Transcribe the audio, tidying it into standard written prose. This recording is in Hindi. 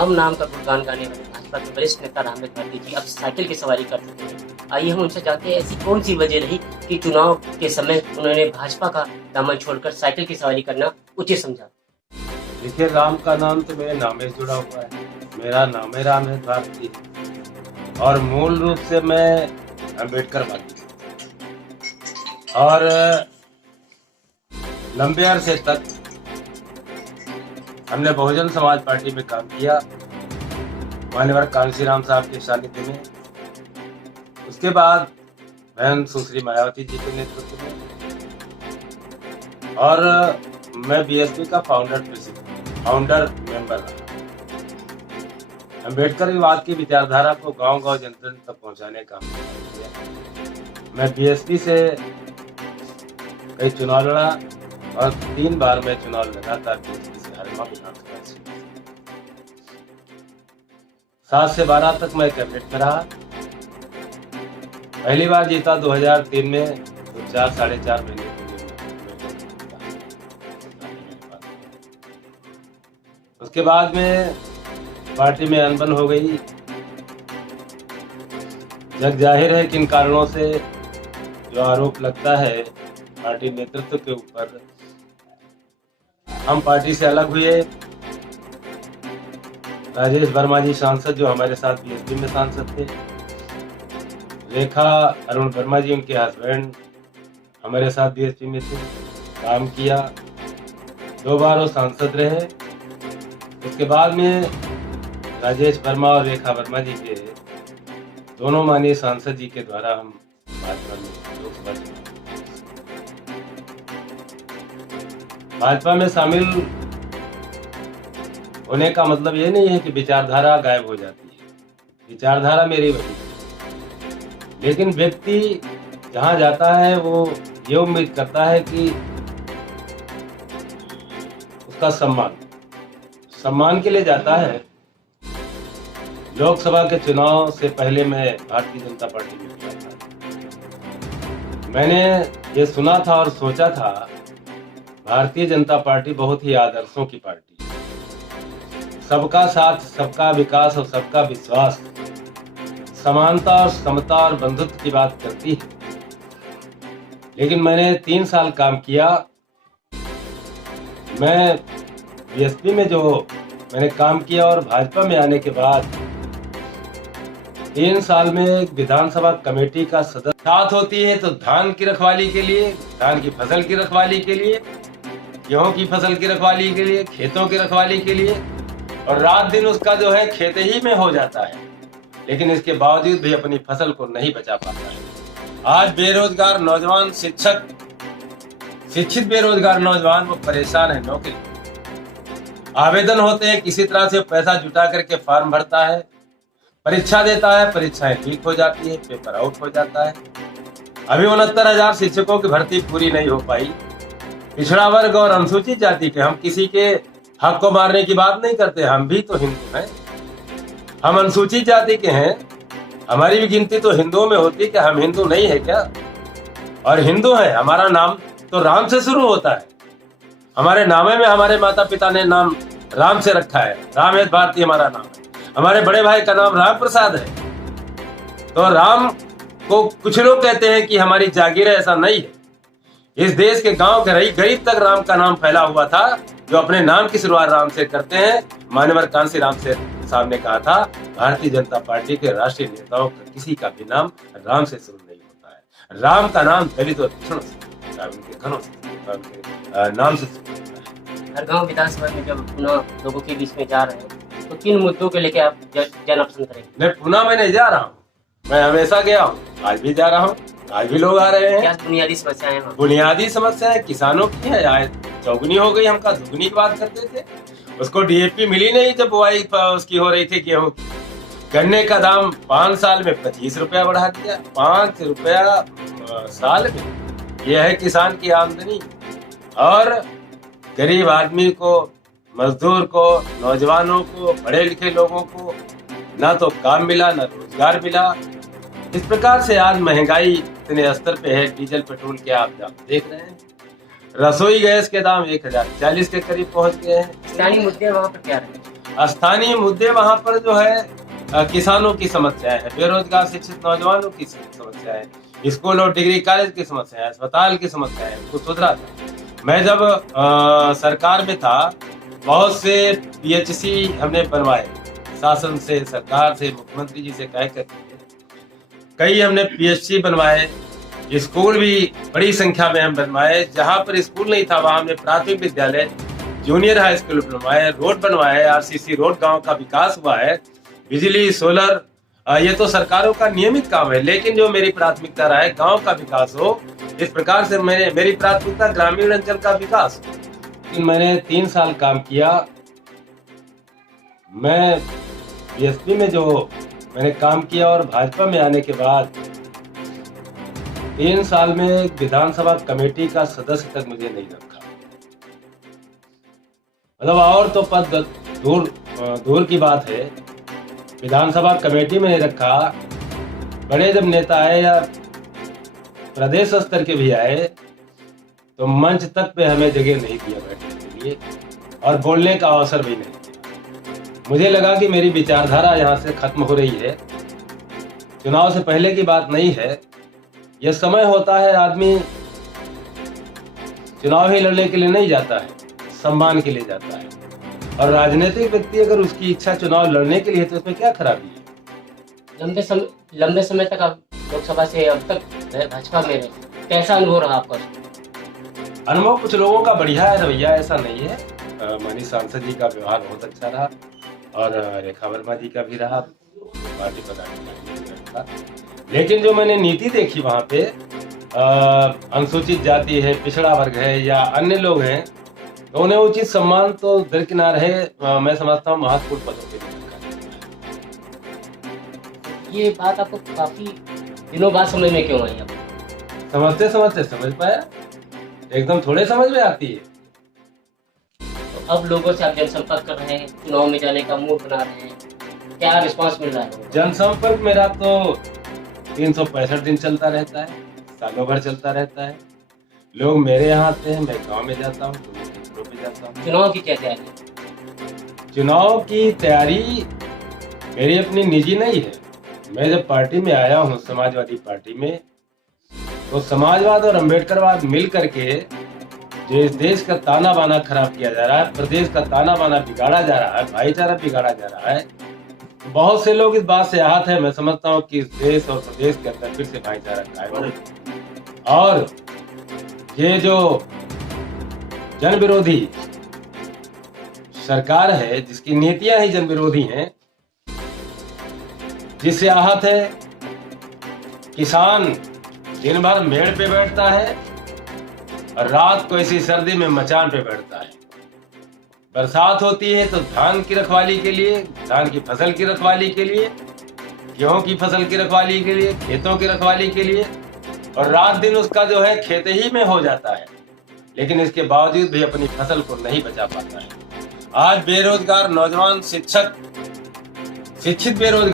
राम नाम का गुणगान गाने वाले भाजपा के वरिष्ठ नेता रामनाथ भारती जी अब साइकिल की सवारी कर चुके हैं। आइए हम उनसे जानते हैं ऐसी कौन सी वजह रही कि चुनाव के समय उन्होंने भाजपा का दामन छोड़कर साइकिल की सवारी करना उचित समझा। देखिए, राम का नाम तो मेरे नाम से जुड़ा हुआ है। मेरा नाम है रामनाथ भारती और मूल रूप से मैं अम्बेडकर वादी हूं। और लंबे अरसे तक हमने बहुजन समाज पार्टी में काम किया, मान्यवर कांशीराम साहब के सानिध्य में। उसके बाद बहन सुश्री मायावती जी के नेतृत्व में, और मैं बीएसपी का फाउंडर मेंबर रहा। अम्बेडकरवाद की विचारधारा को गांव-गांव जन-जन तक पहुंचाने का किया। मैं बीएसपी से कई चुनाव लड़ा और 3 बार मैं चुनाव लगातार बीएसपी से हारा विधानसभा सीट। 7 से 12 तक मैं कैबिनेट में रहा। पहली बार जीता 2003 में, तो 4-4.5 महीने के लिए उसके बाद में पार्टी में अनबन हो गई। जग जाहिर है किन कारणों से जो आरोप लगता है पार्टी नेतृत्व के ऊपर। हम पार्टी से अलग हुए। राजेश वर्मा जी सांसद, जो हमारे साथ बीएसपी में सांसद थे, रेखा अरुण वर्मा जी उनके हस्बैंड हमारे साथ बीएसपी में थे, काम किया। 2 बार वो सांसद रहे। उसके बाद में राजेश वर्मा और रेखा वर्मा जी के दोनों माननीय सांसद जी के द्वारा हम भाजपा में लोकसभा भाजपा में शामिल होने का मतलब ये नहीं है कि विचारधारा गायब हो जाती है। विचारधारा मेरी वही है, लेकिन व्यक्ति जहां जाता है वो ये उम्मीद करता है कि उसका सम्मान के लिए जाता है। लोकसभा के चुनाव से पहले मैं भारतीय जनता पार्टी में गया था। मैंने ये सुना था और सोचा था, भारतीय जनता पार्टी बहुत ही आदर्शों की पार्टी है। सबका साथ, सबका विकास और सबका विश्वास, समानता और समता और बंधुत्व की बात करती है। लेकिन मैंने 3 साल काम किया। मैं बीएसपी में जो मैंने काम किया और भाजपा में आने के बाद 3 साल में एक विधानसभा कमेटी का सदस्य साथ होती है, तो धान की रखवाली के लिए, धान की फसल की रखवाली के लिए, गेहूं की फसल की रखवाली के लिए, खेतों की रखवाली के लिए, और रात दिन उसका जो है खेत ही में हो जाता है। लेकिन इसके बावजूद भी अपनी फसल को नहीं बचा पाता है। आज बेरोजगार नौजवान, शिक्षित बेरोजगार नौजवान वो परेशान है। नौकरी आवेदन होते हैं, किसी तरह से पैसा जुटा करके फॉर्म भरता है, परीक्षा देता है, परीक्षाएं लीक हो जाती है, पेपर आउट हो जाता है। अभी 69,000 शिक्षकों की भर्ती पूरी नहीं हो पाई। पिछड़ा वर्ग और अनुसूचित जाति के, हम किसी के हक को मारने की बात नहीं करते, हम भी तो हिंदू हैं। हम अनुसूचित जाति के हैं, हमारी भी गिनती तो हिंदुओं में होती है। कि हम हिंदू नहीं है क्या? और हिंदू हैं, हमारा नाम तो राम से शुरू होता है। हमारे नामे में हमारे माता पिता ने नाम राम से रखा है। रामनाथ भारती हमारा नाम है। हमारे बड़े भाई का नाम राम प्रसाद है। तो राम को कुछ लोग कहते हैं कि हमारी जागीर है, ऐसा नहीं है। इस देश के गांव के गरीब तक राम का नाम फैला हुआ था। जो अपने नाम की शुरुआत राम से करते हैं, मान्यवर कांशीराम साहब ने कहा था, भारतीय जनता पार्टी के राष्ट्रीय नेताओं का किसी का भी नाम राम से शुरू नहीं होता है। राम का नाम दलित और पिछड़ों से, उनके घरों से, उनके नाम से शुरू होता है। हर गांव विधानसभा में जब पुनः लोगों के बीच में जा रहे हैं, तो किन मुद्दों के लेके आप जाना पसंद करेंगे? मैं पुनः मैं नहीं जा रहा हूँ, मैं हमेशा गया हूँ, आज भी जा रहा हूँ, आज भी लोग आ रहे हैं। क्या बुनियादी समस्याएं हैं? बुनियादी समस्याएं किसानों की है। आज चौगुनी हो गई, हम का दुगनी की बात करते थे। उसको डीएपी मिली नहीं जब बुआई उसकी हो रही थी गेहूं की। गन्ने का दाम 5 साल में 25 रुपया बढ़ा दिया। 5 रुपया साल में, यह है किसान की आमदनी। और गरीब आदमी को, मजदूर को, नौजवानों को, पढ़े लिखे लोगों को ना तो काम मिला, ना रोजगार मिला। इस प्रकार से आज महंगाई इतने स्तर पे है। डीजल पेट्रोल के आप देख रहे हैं। रसोई गैस के दाम 1040 के करीब पहुंच गए हैं। किसानी मुद्दे वहाँ पर क्या रहे? स्थानीय मुद्दे वहां पर जो है किसानों की समस्या है, बेरोजगार शिक्षित नौजवानों की समस्या है, स्कूल और डिग्री कॉलेज की समस्या है, अस्पताल की समस्या है, कुछ सुधरा था। मैं जब सरकार में था, बहुत से पीएचसी हमने बनवाए, शासन से, सरकार से, मुख्यमंत्री जी से कह कर कई हमने पीएचसी बनवाए, स्कूल भी बड़ी संख्या में हम बनवाए। जहां पर स्कूल नहीं था वहां हमने प्राथमिक विद्यालय, जूनियर हाई स्कूल बनवाए, रोड बनवाए, आरसीसी रोड गांव का विकास हुआ है, बिजली, सोलर, ये तो सरकारों का नियमित काम है। लेकिन जो मेरी प्राथमिकता रहा है गांव का विकास हो, इस प्रकार से मेरी प्राथमिकता ग्रामीण अंचल का विकास हो। मैंने 3 साल काम किया। मैं बीएसपी में जो मैंने काम किया और भाजपा में आने के बाद 3 साल में विधानसभा कमेटी का सदस्य तक मुझे नहीं रखा। मतलब और तो पद दूर की बात है, विधानसभा कमेटी में नहीं रखा। बड़े जब नेता आए या प्रदेश स्तर के भी आए तो मंच तक पे हमें जगह नहीं दिया बैठने के लिए और बोलने का अवसर भी नहीं दिया। मुझे लगा कि मेरी विचारधारा यहाँ से खत्म हो रही है। चुनाव से पहले की बात नहीं है, यह समय होता है, आदमी चुनाव ही लड़ने के लिए नहीं जाता है, सम्मान के लिए जाता है। और राजनीतिक व्यक्ति अगर उसकी इच्छा चुनाव लड़ने के लिए है तो इसमें क्या खराबी है। लंबे समय तक आप लोकसभा से अब तक भाजपा में रहे, कैसा अनुभव रहा आपका? अनुभव कुछ लोगों का बढ़िया है, रवैया ऐसा नहीं है। माननीय सांसद जी का व्यवहार बहुत अच्छा रहा और रेखा वर्मा जी का भी रहा, पार्टी पदाधिकारी का। लेकिन जो मैंने नीति देखी वहां पे, अनुसूचित जाति है, पिछड़ा वर्ग है या अन्य लोग हैं, तो उन्हें उचित सम्मान तो दरकिनार है। मैं समझता हूँ महत्वपूर्ण पदों पे ये बात आपको काफी दिनों बाद समझ में क्यों आई? आप समझते समझते समझ पाया, एकदम थोड़े समझ में आती है। तो अब लोगों से आप जनसंपर्क कर रहे हैं, चुनाव में जाने का मूड बना रहे हैं, क्या रिस्पांस मिल रहा है? जनसंपर्क मेरा तो 365 दिन चलता रहता है, सालों भर चलता रहता है। लोग मेरे यहाँ आते हैं, मैं गांव में जाता हूँ, क्षेत्रों पे जाता हूँ। चुनाव की क्या तैयारी है? चुनाव की तैयारी मेरी अपनी निजी नहीं है। मैं जब पार्टी में आया हूँ, समाजवादी पार्टी में, तो समाजवाद और अम्बेडकरवाद मिल करके जो इस देश का ताना बाना खराब किया जा रहा है, प्रदेश का ताना बाना बिगाड़ा जा रहा है, भाईचारा बिगाड़ा जा रहा है, बहुत से लोग इस बात से आहत है। मैं समझता हूँ कि इस देश और प्रदेश के अंदर फिर से भाईचारा कायम हो। और ये जो जन विरोधी सरकार है, जिसकी नीतियां ही जन विरोधी हैं, जिससे आहत है किसान दिन भर मेड़ पे बैठता है और रात को ऐसी सर्दी में मचान पे बैठता है। बरसात होती है तो धान की रखवाली के लिए, धान की फसल की रखवाली के लिए, गेहूं की फसल की रखवाली के लिए, खेतों की रखवाली के लिए, और रात दिन उसका जो है खेत ही में हो जाता है, लेकिन इसके बावजूद भी अपनी फसल को नहीं बचा पाता है। आज बेरोजगार नौजवान शिक्षित बेरोजगार